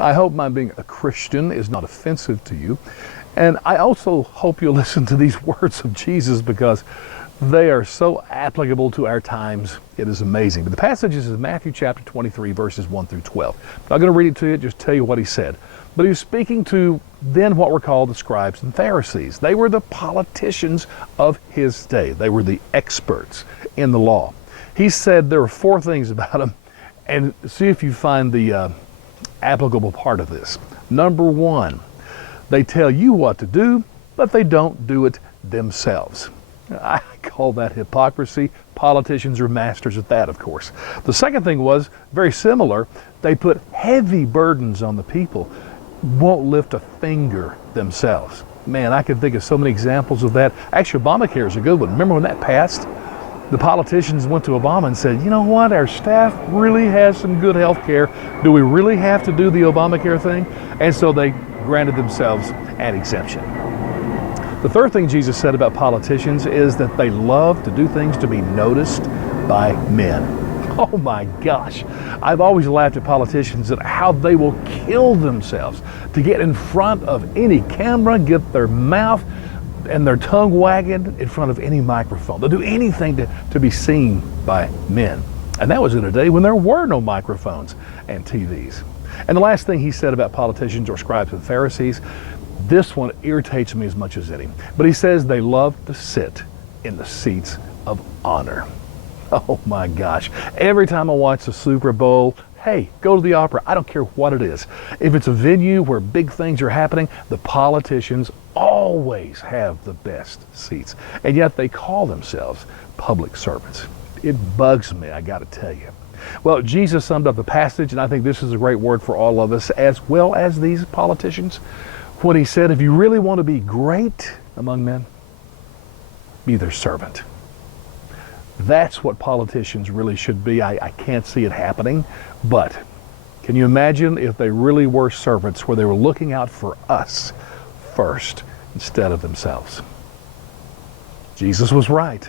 I hope my being a Christian is not offensive to you. And I also hope you'll listen to these words of Jesus because they are so applicable to our times. It is amazing. But the passage is in Matthew chapter 23, verses 1 through 12. I'm not going to read it to you, just tell you what he said. But he was speaking to then what were called the scribes and Pharisees. They were the politicians of his day. They were the experts in the law. He said there were four things about them, and see if you find the applicable part of this. Number one, they tell you what to do, but they don't do it themselves. I call that hypocrisy. Politicians are masters at that, of course. The second thing was very similar. They put heavy burdens on the people, won't lift a finger themselves. Man, I can think of so many examples of that. Actually, Obamacare is a good one. Remember when that passed? The politicians went to Obama and said, you know what, our staff really has some good health care. Do we really have to do the Obamacare thing? And so they granted themselves an exemption. The third thing Jesus said about politicians is that they love to do things to be noticed by men. Oh my gosh. I've always laughed at politicians at how they will kill themselves to get in front of any camera, get their mouth and their tongue wagging in front of any microphone. They'll do anything to be seen by men. And that was in a day when there were no microphones and TVs. And the last thing he said about politicians or scribes and Pharisees, this one irritates me as much as any. But he says they love to sit in the seats of honor. Oh my gosh. Every time I watch the Super Bowl, hey, go to the opera. I don't care what it is. If it's a venue where big things are happening, the politicians always have the best seats. And yet they call themselves public servants. It bugs me, I got to tell you. Well, Jesus summed up the passage, and I think this is a great word for all of us, as well as these politicians, when he said, if you really want to be great among men, be their servant. That's what politicians really should be. I can't see it happening, but can you imagine if they really were servants where they were looking out for us first instead of themselves? Jesus was right.